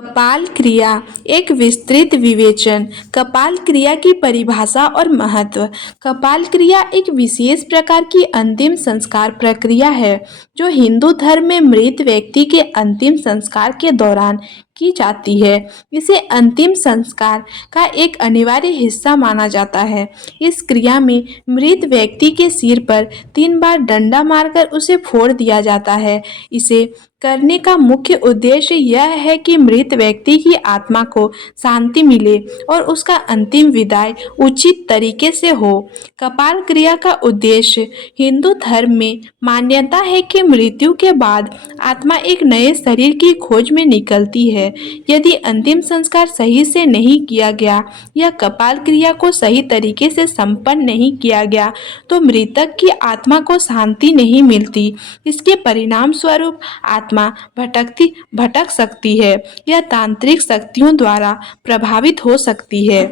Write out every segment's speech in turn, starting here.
कपाल क्रिया एक विस्तृत विवेचन। कपाल क्रिया की परिभाषा और महत्व। कपाल क्रिया एक विशेष प्रकार की अंतिम संस्कार प्रक्रिया है जो हिंदू धर्म में मृत व्यक्ति के अंतिम संस्कार के दौरान की जाती है। इसे अंतिम संस्कार का एक अनिवार्य हिस्सा माना जाता है। इस क्रिया में मृत व्यक्ति के सिर पर 3 बार डंडा मारकर उसे फोड़ दिया जाता है। इसे करने का मुख्य उद्देश्य यह है कि मृत व्यक्ति की आत्मा को शांति मिले और उसका अंतिम विदाई उचित तरीके से हो। कपाल क्रिया का उद्देश्य। हिंदू धर्म में मान्यता है कि मृत्यु के बाद आत्मा एक नए शरीर की खोज में निकलती है। यदि अंतिम संस्कार सही से नहीं किया गया या कपाल क्रिया को सही तरीके से संपन्न नहीं किया गया तो मृतक की आत्मा को शांति नहीं मिलती। इसके परिणाम स्वरूप आत्मा भटक सकती है या तांत्रिक शक्तियों द्वारा प्रभावित हो सकती है।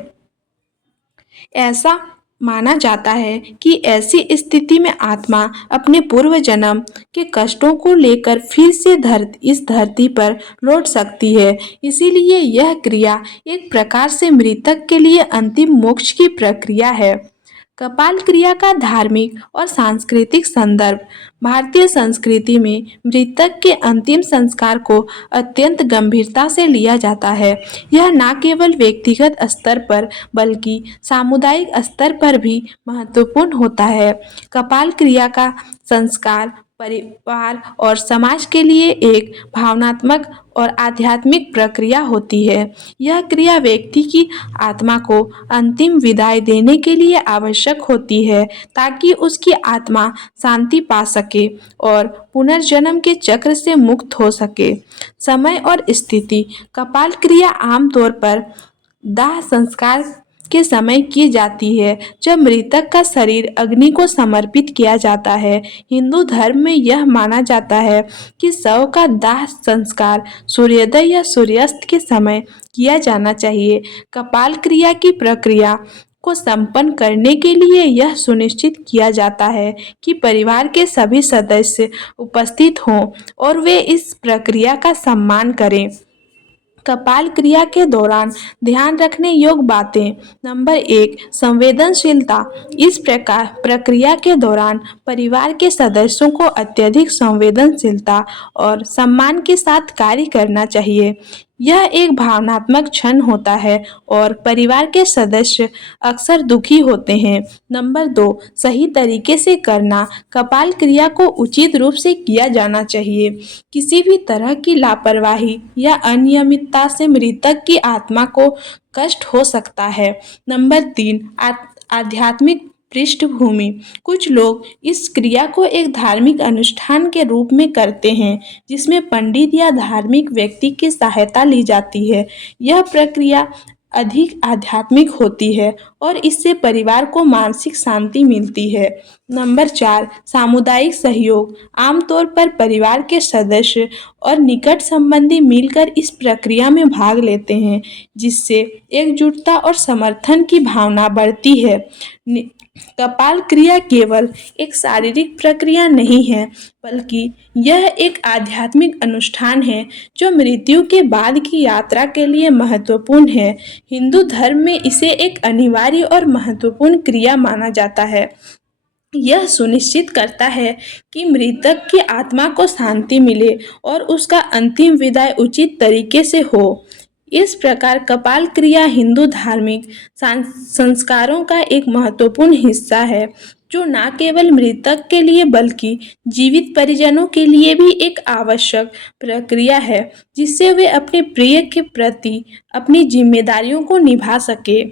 ऐसा माना जाता है कि ऐसी स्थिति में आत्मा अपने पूर्व जन्म के कष्टों को लेकर फिर से इस धरती पर लौट सकती है। इसीलिए यह क्रिया एक प्रकार से मृतक के लिए अंतिम मोक्ष की प्रक्रिया है। कपाल क्रिया का धार्मिक और सांस्कृतिक संदर्भ। भारतीय संस्कृति में मृतक के अंतिम संस्कार को अत्यंत गंभीरता से लिया जाता है। यह न केवल व्यक्तिगत स्तर पर बल्कि सामुदायिक स्तर पर भी महत्वपूर्ण होता है। कपाल क्रिया का संस्कार परिवार और समाज के लिए एक भावनात्मक और आध्यात्मिक प्रक्रिया होती है। यह क्रिया व्यक्ति की आत्मा को अंतिम विदाई देने के लिए आवश्यक होती है ताकि उसकी आत्मा शांति पा सके और पुनर्जन्म के चक्र से मुक्त हो सके। समय और स्थिति। कपाल क्रिया आमतौर पर दाह संस्कार के समय की जाती है जब मृतक का शरीर अग्नि को समर्पित किया जाता है। हिंदू धर्म में यह माना जाता है कि शव का दाह संस्कार सूर्योदय या सूर्यास्त के समय किया जाना चाहिए। कपाल क्रिया की प्रक्रिया को संपन्न करने के लिए यह सुनिश्चित किया जाता है कि परिवार के सभी सदस्य उपस्थित हों और वे इस प्रक्रिया का सम्मान करें। कपाल क्रिया के दौरान ध्यान रखने योग्य बातें। नंबर 1, संवेदनशीलता। इस प्रक्रिया के दौरान परिवार के सदस्यों को अत्यधिक संवेदनशीलता और सम्मान के साथ कार्य करना चाहिए। यह एक भावनात्मक क्षण होता है और परिवार के सदस्य अक्सर दुखी होते हैं। नंबर 2, सही तरीके से करना। कपाल क्रिया को उचित रूप से किया जाना चाहिए। किसी भी तरह की लापरवाही या अनियमितता से मृतक की आत्मा को कष्ट हो सकता है। नंबर 3, आध्यात्मिक पृष्ठभूमि। कुछ लोग इस क्रिया को एक धार्मिक अनुष्ठान के रूप में करते हैं जिसमें पंडित या धार्मिक व्यक्ति की सहायता ली जाती है। यह प्रक्रिया अधिक आध्यात्मिक होती है और इससे परिवार को मानसिक शांति मिलती है। नंबर 4, सामुदायिक सहयोग। आमतौर पर परिवार के सदस्य और निकट संबंधी मिलकर इस प्रक्रिया में भाग लेते हैं जिससे एकजुटता और समर्थन की भावना बढ़ती है। कपाल क्रिया केवल एक शारीरिक प्रक्रिया नहीं है बल्कि यह एक आध्यात्मिक अनुष्ठान है जो मृत्यु के बाद की यात्रा के लिए महत्वपूर्ण है। हिंदू धर्म में इसे एक अनिवार्य और महत्वपूर्ण क्रिया माना जाता है। यह सुनिश्चित करता है कि मृतक की आत्मा को शांति मिले और उसका अंतिम विदाई उचित तरीके से हो। इस प्रकार कपाल क्रिया हिंदू धार्मिक संस्कारों का एक महत्वपूर्ण हिस्सा है जो न केवल मृतक के लिए बल्कि जीवित परिजनों के लिए भी एक आवश्यक प्रक्रिया है जिससे वे अपने प्रिय के प्रति अपनी जिम्मेदारियों को निभा सके।